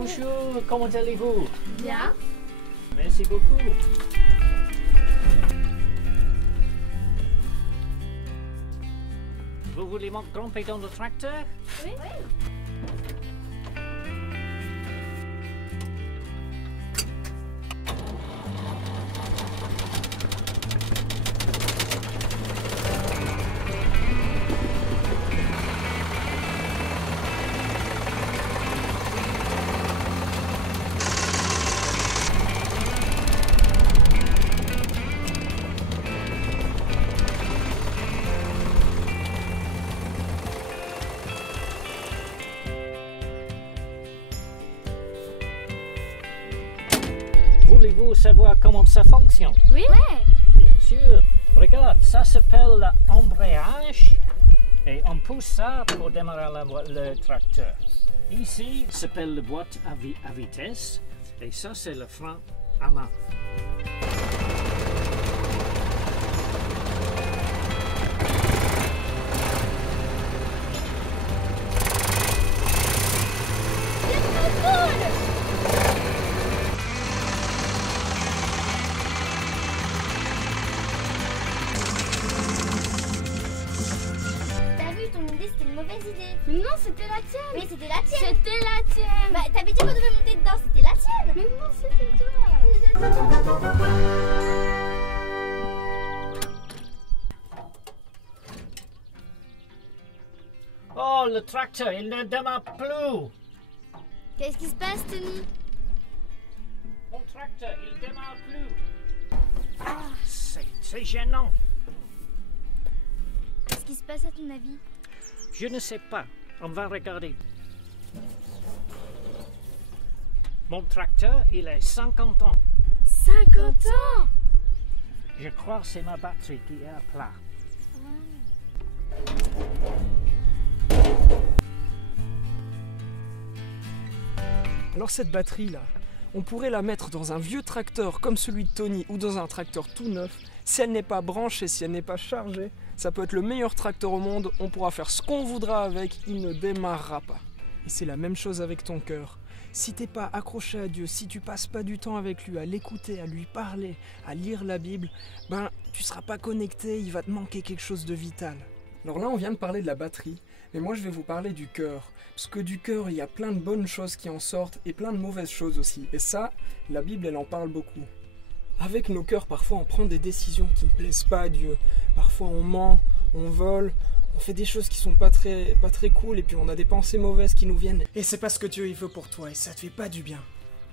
Bonjour, comment allez-vous? Bien. Merci beaucoup. Vous voulez grimper dans le tracteur? Oui. Voulez-vous savoir comment ça fonctionne? Oui. Bien sûr. Regarde, ça s'appelle l'embrayage et on pousse ça pour démarrer le tracteur. Ici, ça s'appelle la boîte à vitesse et ça, c'est le frein à main. T'as vu, ton idée c'était une mauvaise idée. Mais non, c'était la tienne. Mais c'était la tienne. C'était la tienne. Bah t'avais dit qu'on devait monter dedans, c'était la tienne. Mais non, c'était toi. Oh, le tracteur, il ne démarre plus. Qu'est-ce qui se passe, Tony? Mon tracteur, il démarre plus. Ah, c'est gênant. Qu'est-ce qui se passe à ton avis? Je ne sais pas. On va regarder. Mon tracteur, il a 50 ans. 50 ans? Je crois que c'est ma batterie qui est à plat. Alors cette batterie-là, on pourrait la mettre dans un vieux tracteur comme celui de Tony ou dans un tracteur tout neuf. Si elle n'est pas branchée, si elle n'est pas chargée, ça peut être le meilleur tracteur au monde, on pourra faire ce qu'on voudra avec, il ne démarrera pas. Et c'est la même chose avec ton cœur. Si t'es pas accroché à Dieu, si tu passes pas du temps avec lui, à l'écouter, à lui parler, à lire la Bible, ben tu seras pas connecté, il va te manquer quelque chose de vital. Alors là on vient de parler de la batterie, mais moi je vais vous parler du cœur. Parce que du cœur il y a plein de bonnes choses qui en sortent et plein de mauvaises choses aussi. Et ça, la Bible elle en parle beaucoup. Avec nos cœurs parfois on prend des décisions qui ne plaisent pas à Dieu. Parfois on ment, on vole, on fait des choses qui sont pas très cool et puis on a des pensées mauvaises qui nous viennent. Et c'est pas ce que Dieu il veut pour toi et ça te fait pas du bien.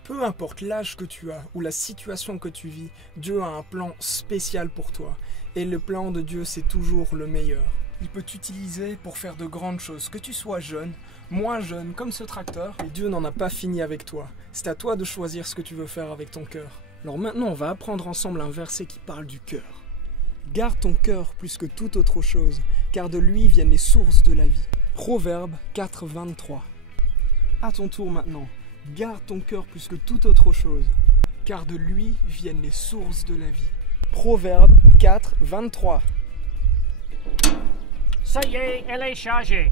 Peu importe l'âge que tu as ou la situation que tu vis, Dieu a un plan spécial pour toi. Et le plan de Dieu c'est toujours le meilleur. Il peut t'utiliser pour faire de grandes choses, que tu sois jeune, moins jeune, comme ce tracteur. Et Dieu n'en a pas fini avec toi. C'est à toi de choisir ce que tu veux faire avec ton cœur. Alors maintenant, on va apprendre ensemble un verset qui parle du cœur. Garde ton cœur plus que toute autre chose, car de lui viennent les sources de la vie. Proverbe 4, 23. À ton tour maintenant, garde ton cœur plus que toute autre chose, car de lui viennent les sources de la vie. Proverbe 4, 23. Ça y est, elle est chargée.